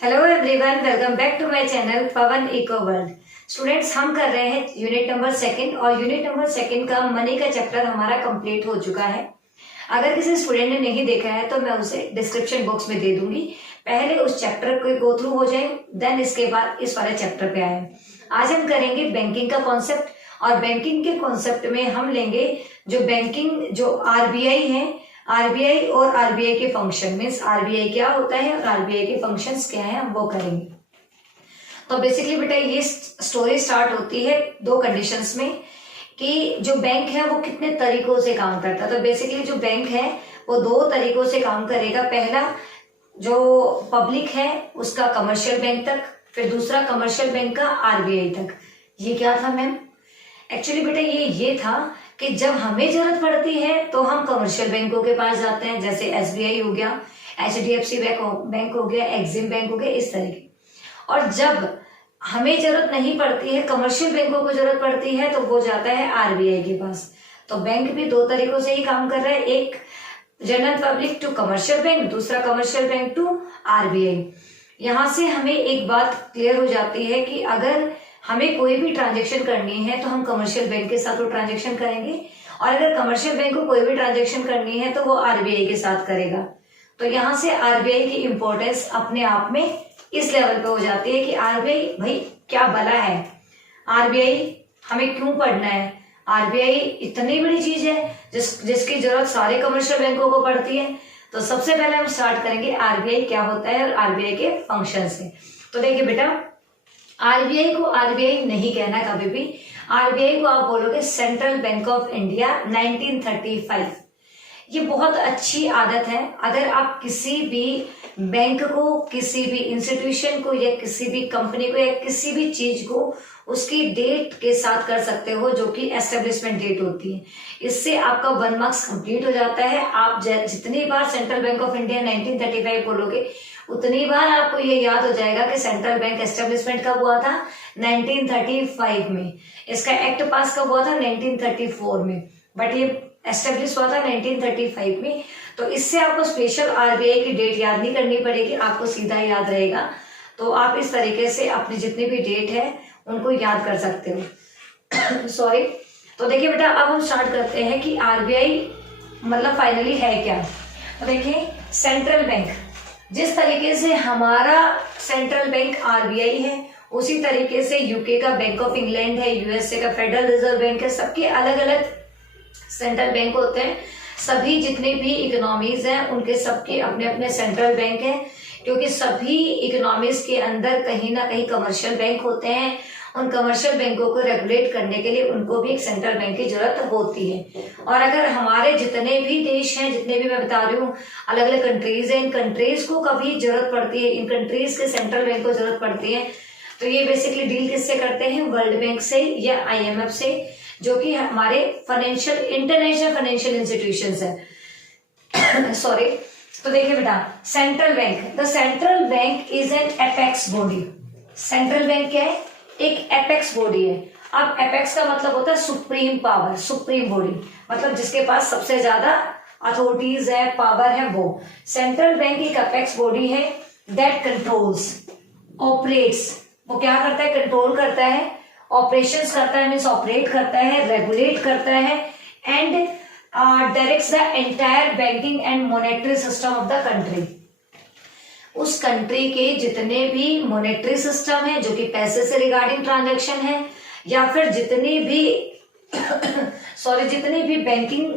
Hello everyone, welcome back to my channel Pawan eco world. Students, हम कर रहे हैं यूनिट नंबर सेकंड और यूनिट नंबर सेकंड का मनी का चैप्टर हमारा कंप्लीट हो चुका है। अगर किसी स्टूडेंट ने नहीं देखा है तो मैं उसे डिस्क्रिप्शन बॉक्स में दे दूंगी। पहले उस चैप्टर को गो थ्रू हो जाए, देन इसके बाद इस वाले चैप्टर पे आए। आज हम करेंगे बैंकिंग का कॉन्सेप्ट, और बैंकिंग के कॉन्सेप्ट में हम लेंगे जो बैंकिंग जो आरबीआई है, आरबीआई और आरबीआई के फंक्शन, मीन्स आरबीआई क्या होता है और आरबीआई के फंक्शंस क्या है, हम वो करेंगे। तो बेसिकली बेटा ये स्टोरी स्टार्ट होती है दो कंडीशंस में कि जो बैंक है वो कितने तरीकों से काम करता है। तो बेसिकली जो बैंक है वो दो तरीकों से काम करेगा। पहला, जो पब्लिक है उसका कमर्शियल बैंक तक, फिर दूसरा कमर्शियल बैंक का आरबीआई तक। ये क्या था मैम? एक्चुअली बेटा ये था कि जब हमें जरूरत पड़ती है तो हम कमर्शियल बैंकों के पास जाते हैं, जैसे एसबीआई हो गया, एचडीएफसी बैंक हो गया, एक्सिम बैंक हो गया, इस तरीके। और जब हमें जरूरत नहीं पड़ती है, कमर्शियल बैंकों को जरूरत पड़ती है, तो वो जाता है आरबीआई के पास। तो बैंक भी दो तरीकों से ही काम कर रहा है, एक general public to commercial bank, दूसरा कमर्शियल बैंक टू आरबीआई। यहां से हमें एक बात क्लियर हो जाती है कि अगर हमें कोई भी ट्रांजेक्शन करनी है तो हम कमर्शियल बैंक के साथ वो ट्रांजेक्शन करेंगे, और अगर कमर्शियल बैंक को कोई भी ट्रांजेक्शन करनी है तो वो आरबीआई के साथ करेगा। तो यहाँ से आरबीआई की इंपॉर्टेंस अपने आप में इस लेवल पे हो जाती है कि आरबीआई भाई क्या बला है, आरबीआई हमें क्यों पढ़ना है, आरबीआई इतनी बड़ी चीज है जिसकी जरूरत सारे कमर्शियल बैंकों को पड़ती है। तो सबसे पहले हम स्टार्ट करेंगे आरबीआई क्या होता है और आरबीआई के फंक्शन से। तो देखिए बेटा, आरबीआई को आरबीआई नहीं कहना कभी भी, आरबीआई को आप बोलोगे सेंट्रल बैंक ऑफ इंडिया 1935। ये बहुत अच्छी आदत है। अगर आप किसी भी बैंक को, किसी भी इंस्टीट्यूशन को, या किसी भी कंपनी को, या किसी भी चीज को उसकी डेट के साथ कर सकते हो जो कि एस्टेब्लिशमेंट डेट होती है, इससे आपका 1 मार्क्स कंप्लीट हो जाता है। आप जितनी बार सेंट्रल बैंक ऑफ इंडिया 1935 बोलोगे उतनी बार आपको ये याद हो जाएगा कि सेंट्रल बैंक एस्टेब्लिशमेंट कब हुआ था, 1935 में। इसका एक्ट पास कब हुआ था, 1934 में, बट ये एस्टेब्लिश हुआ था 1935 में। तो इससे आपको स्पेशल आरबीआई की डेट याद नहीं करनी पड़ेगी, आपको सीधा याद रहेगा। तो आप इस तरीके से अपनी जितनी भी डेट है उनको याद कर सकते हो। सॉरी। तो देखिए बेटा, अब हम स्टार्ट करते हैं कि आरबीआई मतलब फाइनली है क्या। तो देखिए, सेंट्रल बैंक, जिस तरीके से हमारा सेंट्रल बैंक आरबीआई है, उसी तरीके से यूके का बैंक ऑफ इंग्लैंड है, यूएसए का फेडरल रिजर्व बैंक है, सबके अलग अलग सेंट्रल बैंक होते हैं। सभी जितने भी इकोनॉमीज हैं उनके सबके अपने अपने सेंट्रल बैंक हैं, क्योंकि सभी इकोनॉमीज के अंदर कहीं ना कहीं कमर्शियल बैंक होते हैं। उन कमर्शियल बैंकों को रेगुलेट करने के लिए उनको भी एक सेंट्रल बैंक की जरूरत होती है। और अगर हमारे जितने भी देश हैं, जितने भी मैं बता रही हूँ अलग अलग कंट्रीज हैं, इन कंट्रीज को कभी जरूरत पड़ती है, इन कंट्रीज के सेंट्रल बैंक को जरूरत पड़ती है, तो ये बेसिकली डील किससे करते हैं, वर्ल्ड बैंक से या आईएमएफ से, जो कि हमारे फाइनेंशियल इंटरनेशनल फाइनेंशियल इंस्टीट्यूशंस है। सॉरी। तो देखिए बेटा, central bank, the central bank is an apex body. Central bank क्या है, एक एपेक्स बॉडी है। अब एपेक्स का मतलब होता है सुप्रीम पावर, सुप्रीम बॉडी, मतलब जिसके पास सबसे ज्यादा अथॉरिटीज है, पावर है, वो सेंट्रल बैंक एक एपेक्स बॉडी है दैट कंट्रोल्स, ऑपरेट्स, वो क्या करता है, कंट्रोल करता है, ऑपरेशंस करता है, मीन्स ऑपरेट करता है, रेगुलेट करता है, and directs the entire banking and monetary system of the country. उस कंट्री के जितने भी मॉनेटरी सिस्टम है, जो कि पैसे से रिगार्डिंग ट्रांजैक्शन है, या फिर जितनी भी जितनी भी बैंकिंग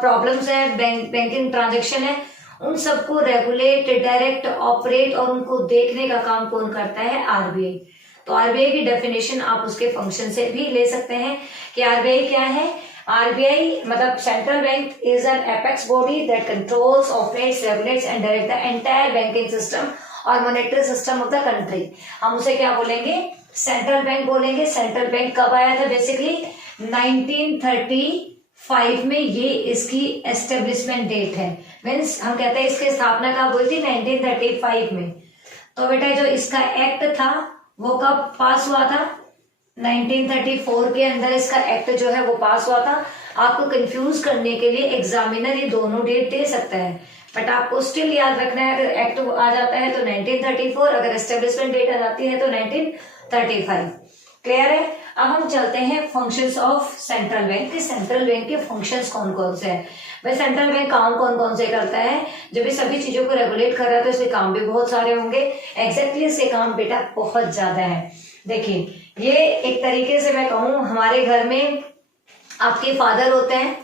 प्रॉब्लम्स है, बैंकिंग ट्रांजैक्शन है, उन सबको रेगुलेट, डायरेक्ट, ऑपरेट और उनको देखने का काम कौन करता है, आरबीआई। तो आरबीआई की डेफिनेशन आप उसके फंक्शन से भी ले सकते हैं कि आरबीआई क्या है। आरबीआई मतलब central bank is an apex body that controls, operates, regulates and direct the entire banking system और monetary system of the country. हम उसे क्या बोलेंगे, सेंट्रल बैंक बोलेंगे। सेंट्रल बैंक कब आया था, बेसिकली 1935 में, ये इसकी एस्टेब्लिशमेंट डेट है। मीन्स हम कहते हैं इसकी स्थापना कब हुई थी, 1935 में। तो बेटा जो इसका एक्ट था वो कब पास हुआ था, 1934 के अंदर इसका एक्ट जो है वो पास हुआ था। आपको कंफ्यूज करने के लिए एग्जामिनर ये दोनों डेट दे सकता है, बट आपको स्टिल याद रखना है, अगर एक्ट आ जाता है तो 1934, अगर एस्टेब्लिशमेंट डेट आ जाती है तो 1935। क्लियर है। अब हम चलते हैं functions of central bank. Central bank के फंक्शंस कौन कौन से हैं। भाई सेंट्रल बैंक काम कौन कौन से करता है, जब ये सभी चीजों को रेगुलेट कर रहा है तो इसके काम भी बहुत सारे होंगे। एग्जैक्टली इसके काम बेटा बहुत ज्यादा है। देखिए, ये एक तरीके से मैं कहूँ, हमारे घर में आपके फादर होते हैं,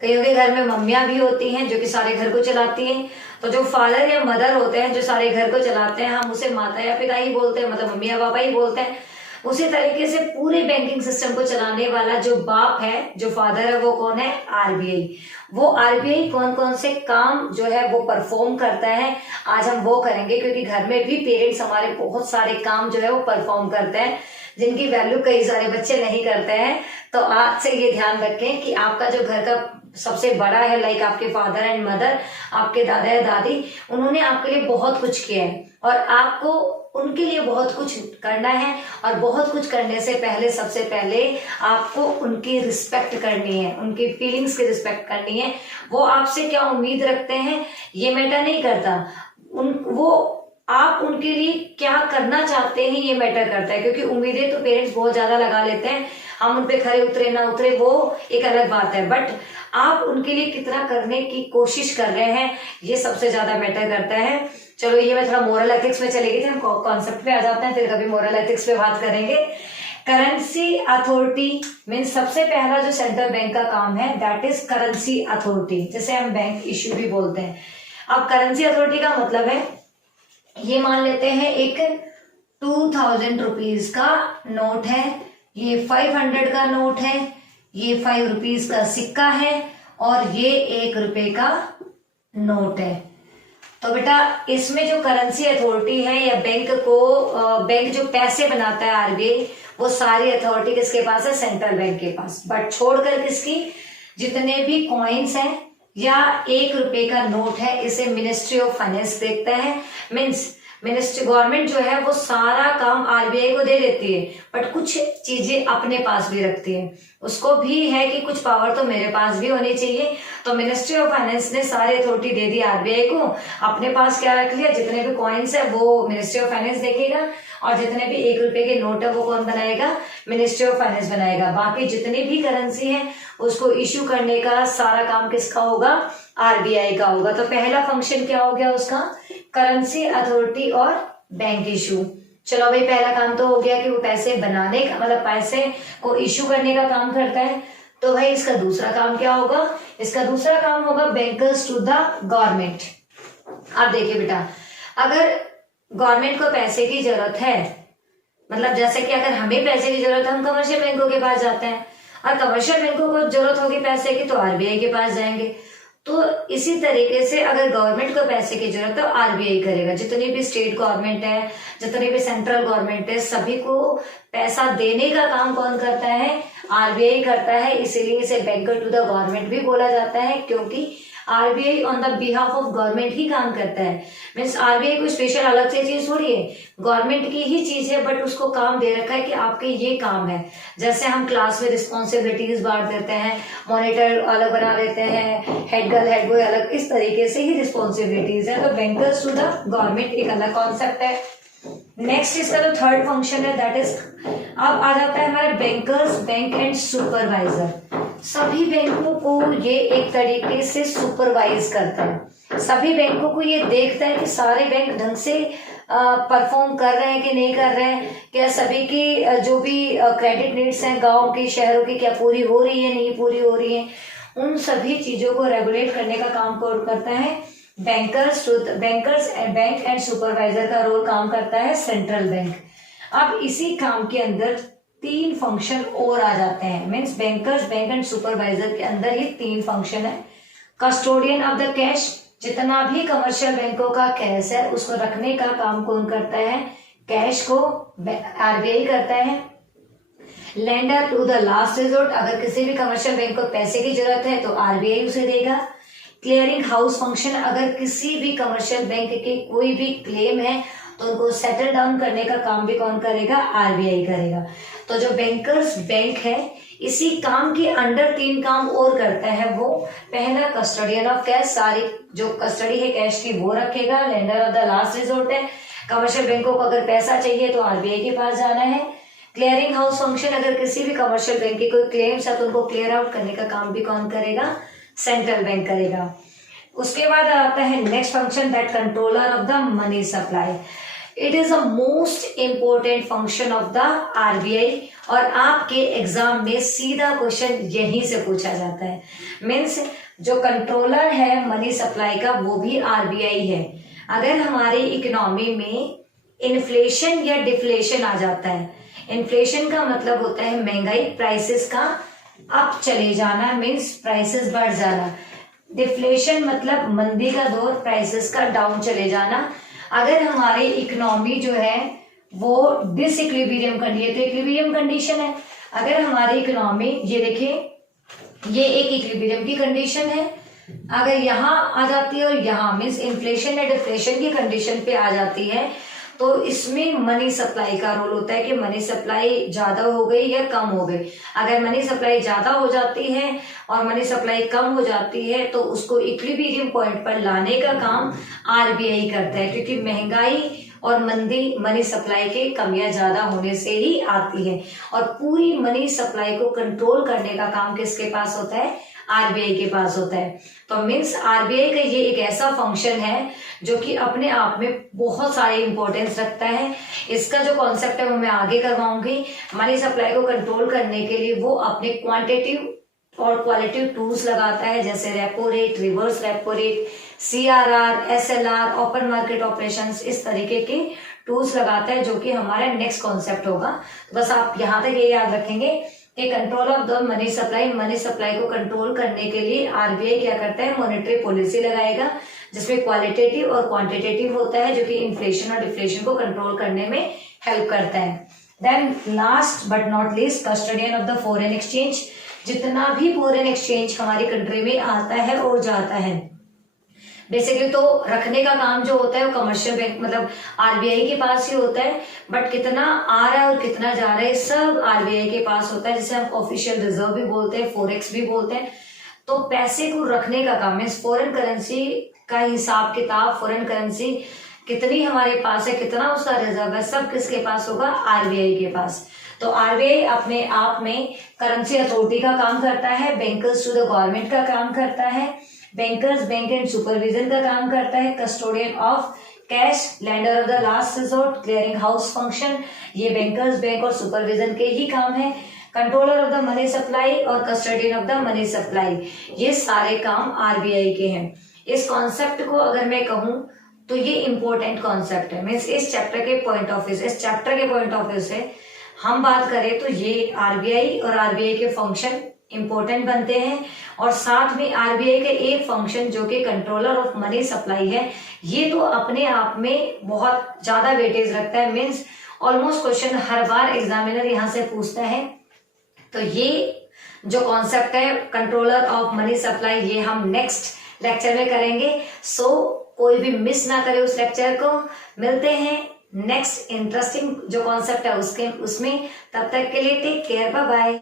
कईयों के घर में मम्मियां भी होती हैं जो कि सारे घर को चलाती हैं। तो जो फादर या मदर होते हैं जो सारे घर को चलाते हैं, हम उसे माता या पिता ही बोलते हैं, मतलब मम्मी या पापा ही बोलते हैं। उसी तरीके से पूरे बैंकिंग सिस्टम को चलाने वाला जो बाप है, जो फादर है, वो कौन है, आरबीआई। वो आरबीआई कौन कौन से काम जो है वो परफॉर्म करता है, आज हम वो करेंगे, क्योंकि घर में भी पेरेंट्स हमारे बहुत सारे काम जो है वो परफॉर्म करते हैं जिनकी वैल्यू कई सारे बच्चे नहीं करते हैं। तो आज से ये ध्यान रखें कि आपका जो घर का सबसे बड़ा है, लाइक आपके फादर एंड मदर, आपके दादा या दादी, उन्होंने आपके लिए बहुत कुछ किया है और आपको उनके लिए बहुत कुछ करना है। और बहुत कुछ करने से पहले सबसे पहले आपको उनकी रिस्पेक्ट करनी है, उनकी फीलिंग्स की रिस्पेक्ट करनी है। वो आपसे क्या उम्मीद रखते हैं ये मैटर नहीं करता, वो आप उनके लिए क्या करना चाहते हैं ये मैटर करता है। क्योंकि उम्मीदें तो पेरेंट्स बहुत ज्यादा लगा लेते हैं, हम उन पे खरे उतरे ना उतरे वो एक अलग बात है, बट आप उनके लिए कितना करने की कोशिश कर रहे हैं ये सबसे ज्यादा मैटर करता है। चलो, ये मैं थोड़ा मोरल एथिक्स में चलेगी थी, हम कॉन्सेप्ट पे आ जाते हैं, फिर कभी मोरल एथिक्स पे बात करेंगे। करेंसी अथॉरिटी मीन्स सबसे पहला जो सेंट्रल बैंक का काम है दैट इज करेंसी अथॉरिटी, जिसे हम बैंक इश्यू भी बोलते हैं। अब करेंसी अथॉरिटी का मतलब है, ये मान लेते हैं एक 2000 रुपीज का नोट है, ये 500 का नोट है, ये 5 रुपीज का सिक्का है और ये 1 रुपए का नोट है। तो बेटा इसमें जो करेंसी अथॉरिटी है या बैंक जो पैसे बनाता है आरबीआई, वो सारी अथॉरिटी किसके पास है, सेंट्रल बैंक के पास। बट छोड़कर किसकी, जितने भी कॉइन्स हैं या 1 रुपए का नोट है, इसे मिनिस्ट्री ऑफ फाइनेंस देखता है। मीन्स मिनिस्ट्री गवर्नमेंट जो है वो सारा काम आरबीआई को दे देती है, बट कुछ चीजें अपने पास भी रखती है। उसको भी है कि कुछ पावर तो मेरे पास भी होनी चाहिए। तो मिनिस्ट्री ऑफ फाइनेंस ने सारी अथॉरिटी दे दी आरबीआई को, अपने पास क्या रख लिया, जितने भी कॉइन्स है वो मिनिस्ट्री ऑफ फाइनेंस देखेगा और जितने भी 1 रुपए के नोट है वो कौन बनाएगा, मिनिस्ट्री ऑफ फाइनेंस बनाएगा। बाकी जितनी भी करेंसी है उसको इश्यू करने का सारा काम किसका होगा, आरबीआई का होगा। तो पहला फंक्शन क्या हो गया उसका, करेंसी अथॉरिटी और बैंक इशू। चलो भाई, पहला काम तो हो गया कि वो पैसे बनाने का मतलब पैसे को इश्यू करने का काम करता है। तो भाई इसका दूसरा काम क्या होगा, इसका दूसरा काम होगा बैंकर्स टू द गवर्नमेंट। आप देखिए बेटा, अगर गवर्नमेंट को पैसे की जरूरत है, मतलब जैसे कि अगर हमें पैसे की जरूरत है हम कमर्शियल बैंकों के पास जाते हैं, और कमर्शियल बैंकों को जरूरत होगी पैसे की तो आरबीआई के पास जाएंगे। तो इसी तरीके से अगर गवर्नमेंट को पैसे की जरूरत है तो आरबीआई करेगा। जितनी भी स्टेट गवर्नमेंट है, जितनी भी सेंट्रल गवर्नमेंट है, सभी को पैसा देने का काम कौन करता है, आरबीआई करता है। इसीलिए इसे बैंकर टू द गवर्नमेंट भी बोला जाता है, क्योंकि RBI on the behalf of government ही काम करता है। मीन्स आरबीआई कोई स्पेशल अलग से चीज थोड़ी है, गवर्नमेंट की ही चीज है, बट उसको काम दे रखा है कि आपके ये काम है। जैसे हम क्लास में रिस्पॉन्सिबिलिटीज बांट देते हैं, मॉनिटर अलग बना देते हैं, हेड गर्ल हेड बॉय अलग, इस तरीके से ही रिस्पॉन्सिबिलिटीज है। तो बैंकर्स टू द गवर्नमेंट एक अलग कॉन्सेप्ट है। नेक्स्ट इसका जो थर्ड फंक्शन है दैट इज, अब आ जाता है हमारे बैंकर्स, बैंक एंड सुपरवाइजर। सभी बैंकों को ये एक तरीके से सुपरवाइज करता है, सभी बैंकों को ये देखता है कि सारे बैंक ढंग से परफॉर्म कर रहे हैं कि नहीं कर रहे हैं, क्या सभी की जो भी क्रेडिट नीड्स हैं गांव की शहरों की क्या पूरी हो रही है, नहीं पूरी हो रही है। उन सभी चीजों को रेगुलेट करने का काम कौन करता है, बैंकर्स बैंक एंड सुपरवाइजर का रोल काम करता है सेंट्रल बैंक। अब इसी काम के अंदर 3 फंक्शन और आ जाते हैं। Means bankers, bank and supervisor के अंदर ही 3 फंक्शन है। कस्टोडियन ऑफ द कैश, जितना भी कमर्शियल बैंकों का कैश है उसको रखने का काम कौन करता है, कैश को आरबीआई करता है। Lender to the last resort, अगर किसी भी कमर्शियल बैंक को पैसे की जरूरत है तो आरबीआई उसे देगा। क्लियरिंग हाउस फंक्शन, अगर किसी भी कमर्शियल बैंक के कोई भी क्लेम है तो उनको सेटल डाउन करने का काम भी कौन करेगा, आरबीआई करेगा। तो जो बैंकर्स बैंक है इसी काम के अंडर 3 काम और करता है। वो पहला कस्टोडियन ऑफ कैश, सारी जो कस्टडी है कैश की वो रखेगा। Lender of the last resort है, कमर्शियल बैंकों को अगर पैसा चाहिए तो आरबीआई के पास जाना है। क्लियरिंग हाउस फंक्शन, अगर किसी भी कमर्शियल बैंक के कोई क्लेम्स है तो उनको क्लियर आउट करने का काम भी कौन करेगा? सेंट्रल बैंक करेगा। उसके बाद आता है next function, that controller of the money supply. It is a most important function of the RBI और आपके एग्जाम में सीधा क्वेश्चन यहीं से पूछा जाता है। मीन्स जो कंट्रोलर है मनी सप्लाई का वो भी आरबीआई है। अगर हमारी इकोनॉमी में इन्फ्लेशन या डिफ्लेशन आ जाता है, इन्फ्लेशन का मतलब होता है महंगाई, प्राइसेस का अप चले जाना, मीन्स प्राइसेस बढ़ जाना। डिफ्लेशन मतलब मंदी का दौर, प्राइसेस का डाउन चले जाना। अगर हमारी इकोनॉमी जो है वो डिसइक्विलिब्रियम कंडीशन, तो इक्विलिब्रियम कंडीशन है। अगर हमारी इकोनॉमी, ये देखिए ये एक इक्विलिब्रियम की कंडीशन है, अगर यहाँ आ जाती है और यहाँ मीन्स इन्फ्लेशन या डिफ्लेशन की कंडीशन पे आ जाती है तो इसमें मनी सप्लाई का रोल होता है कि मनी सप्लाई ज्यादा हो गई या कम हो गई। अगर मनी सप्लाई ज्यादा हो जाती है और मनी सप्लाई कम हो जाती है तो उसको इक्विलिब्रियम पॉइंट पर लाने का काम आरबीआई करता है, क्योंकि महंगाई और मंदी मनी सप्लाई के कमियां ज्यादा होने से ही आती है। और पूरी मनी सप्लाई को कंट्रोल करने का काम किसके पास होता है? आरबीआई के पास होता है। तो मीन्स आरबीआई का ये एक ऐसा फंक्शन है जो कि अपने आप में बहुत सारे इंपॉर्टेंस रखता है। इसका जो कॉन्सेप्ट है वो मैं आगे करवाऊंगी। मनी सप्लाई को कंट्रोल करने के लिए वो अपने क्वांटिटिव और क्वालिटिव टूल्स लगाता है, जैसे repo rate, reverse repo rate, CRR, SLR, open market operations, इस तरीके के टूल्स लगाता है जो कि हमारा नेक्स्ट कॉन्सेप्ट होगा। तो बस आप यहाँ तक ये याद रखेंगे कि control of the money supply को कंट्रोल करने के लिए आरबीआई क्या करता है? मॉनेटरी पॉलिसी लगाएगा जिसमें क्वालिटेटिव और क्वांटिटेटिव होता है जो कि इन्फ्लेशन और डिफ्लेशन को कंट्रोल करने में हेल्प करता है। Then last but not least, custodian of the foreign exchange. जितना भी फॉरेन एक्सचेंज हमारी कंट्री में आता है और जाता है, बेसिकली तो रखने का काम जो होता है वो कमर्शियल बैंक मतलब आरबीआई के पास ही होता है, बट कितना आ रहा है और कितना जा रहा है सब आरबीआई के पास होता है, जिसे हम ऑफिशियल रिजर्व भी बोलते हैं, फॉरेक्स भी बोलते हैं। तो पैसे को रखने का काम है, फॉरेन करेंसी का हिसाब किताब, फॉरेन करेंसी कितनी हमारे पास है, कितना उसका रिजर्व है, सब किसके पास होगा? आरबीआई के पास। तो आरबीआई अपने आप में करेंसी अथॉरिटी का काम करता है, बैंकर्स टू द गवर्नमेंट का काम करता है, बैंकर्स बैंक एंड सुपरविजन का काम करता है, custodian of cash, lender of the last resort, clearing house function, ये बैंकर्स बैंक और सुपरविजन के ही काम है, controller of the money supply और custodian of the money supply, ये सारे काम आरबीआई के हैं। इस कॉन्सेप्ट को अगर मैं कहूं तो ये इंपॉर्टेंट कॉन्सेप्ट है। मीन्स इस चैप्टर के पॉइंट ऑफ व्यू से हम बात करें तो ये आरबीआई और आरबीआई के फंक्शन इंपॉर्टेंट बनते हैं, और साथ में आरबीआई के एक फंक्शन जो कि कंट्रोलर ऑफ मनी सप्लाई है, ये तो अपने आप में बहुत ज्यादा वेटेज रखता है। मीन्स ऑलमोस्ट क्वेश्चन हर बार एग्जामिनर यहाँ से पूछता है। तो ये जो कॉन्सेप्ट है कंट्रोलर ऑफ मनी सप्लाई, ये हम नेक्स्ट लेक्चर में करेंगे। सो कोई भी मिस ना करे उस लेक्चर को। मिलते हैं नेक्स्ट इंटरेस्टिंग जो कॉन्सेप्ट है उसमें। तब तक के लिए टेक केयर, बाय बाय।